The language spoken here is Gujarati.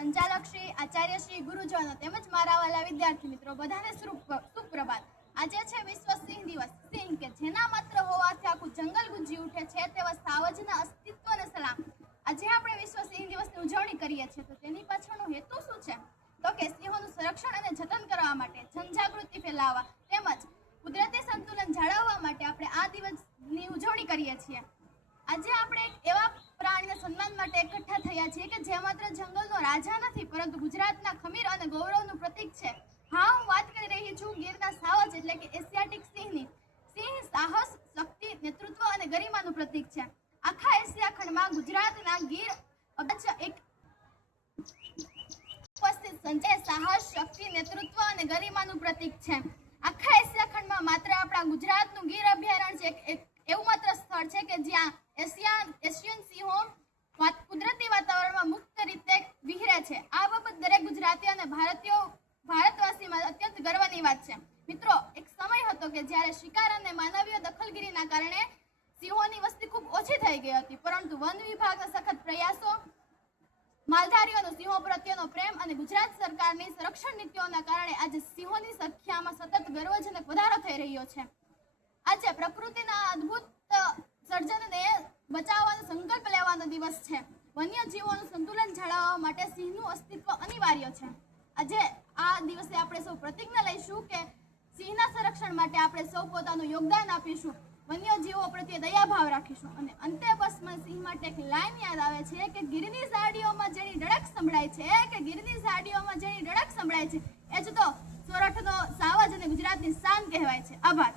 સંચાલક શ્રી, આચાર્ય શ્રી, ગુરુજનો તેમજ મારા વાલા વિદ્યાર્થી મિત્રો બધાને સુપ્રભાત। આજે છે વિશ્વ સિંહ દિવસ। સિંહ કે જેના માત્ર હોવાથી આખું જંગલ ગુંજી ઉઠે છે તેવા સાવજના અસ્તિત્વને સલામ। આજે આપણે વિશ્વ સિંહ દિવસની ઉજવણી કરીએ છીએ તો તેની પાછળનો હેતુ શું છે? તો કે સિંહોનું સંરક્ષણ અને જતન કરવા માટે, જનજાગૃતિ ફેલાવવા તેમજ કુદરતી સંતુલન જાળવવા માટે આપણે આ દિવસની ઉજવણી કરીએ છીએ। આજે આપણે એક એવા પ્રાણીના સન્માન માટે એકઠા થયા છીએ કે જે માત્ર જંગલનો રાજા નથી પરંતુ ગુજરાતના ખમીર અને ગૌરવનું પ્રતીક છે। હા, હું વાત કરી રહી છું ગીરના સાવજ એટલે કે એશિયાટિક સિંહની। સિંહ સાહસ, શક્તિ, નેતૃત્વ અને ગરિમાનું પ્રતીક છે। આખા એશિયા ખંડમાં ગુજરાતના ગીર એક ઉપસ્થિત સંજય સાહસ, શક્તિ, નેતૃત્વ અને ગરિમાનું પ્રતીક છે। આખા એશિયા ખંડમાં માત્ર આપણા ગુજરાતનું ગીર અભયારણ્ય છે એવું માત્ર સ્થળ છે કે જ્યાં એશિયન સિંહો કુદરતી વાતાવરણમાં મુક્ત રીતે વિહરે છે। આ બાબત દરેક ગુજરાતી અને ભારતવાસીમાં અત્યંત ગર્વની વાત છે। મિત્રો, એક સમય હતો કે જ્યારે શિકાર અને માનવીય દખલગીરીના કારણે સિંહોની વસ્તી ખૂબ ઓછી થઈ ગઈ હતી, પરંતુ વન વિભાગના સખત પ્રયાસો, માલધારીઓનો સિંહો પ્રત્યેનો પ્રેમ અને ગુજરાત સરકારની સંરક્ષણ નીતિઓના કારણે આજે સિંહોની સંખ્યામાં સતત ગર્વજનક વધારો થઈ રહ્યો છે। આજે પ્રકૃતિના અદ્ભુત સર્જનને બચાવવાનો સંકલ્પ લેવાનો દિવસ છે। વન્યજીવોનું સંતુલન જાળવવા માટે સિંહનું અસ્તિત્વ અનિવાર્ય છે। આજે આ દિવસે આપણે સૌ પ્રતિજ્ઞા લઈશું કે સિંહના સંરક્ષણ માટે આપણે સૌ પોતાનું યોગદાન આપીશું, વન્યજીવો પ્રત્યે દયાભાવ રાખીશું। અને અંતે બસ મને સિંહ માટે એક લાઈન યાદ આવે છે કે ગીરની ઝાડીઓમાં જેની ડળક સંભળાય છે, એ જ તો સોરઠનો સાવજ અને ગુજરાતની શાન કહેવાય છે। આભાર।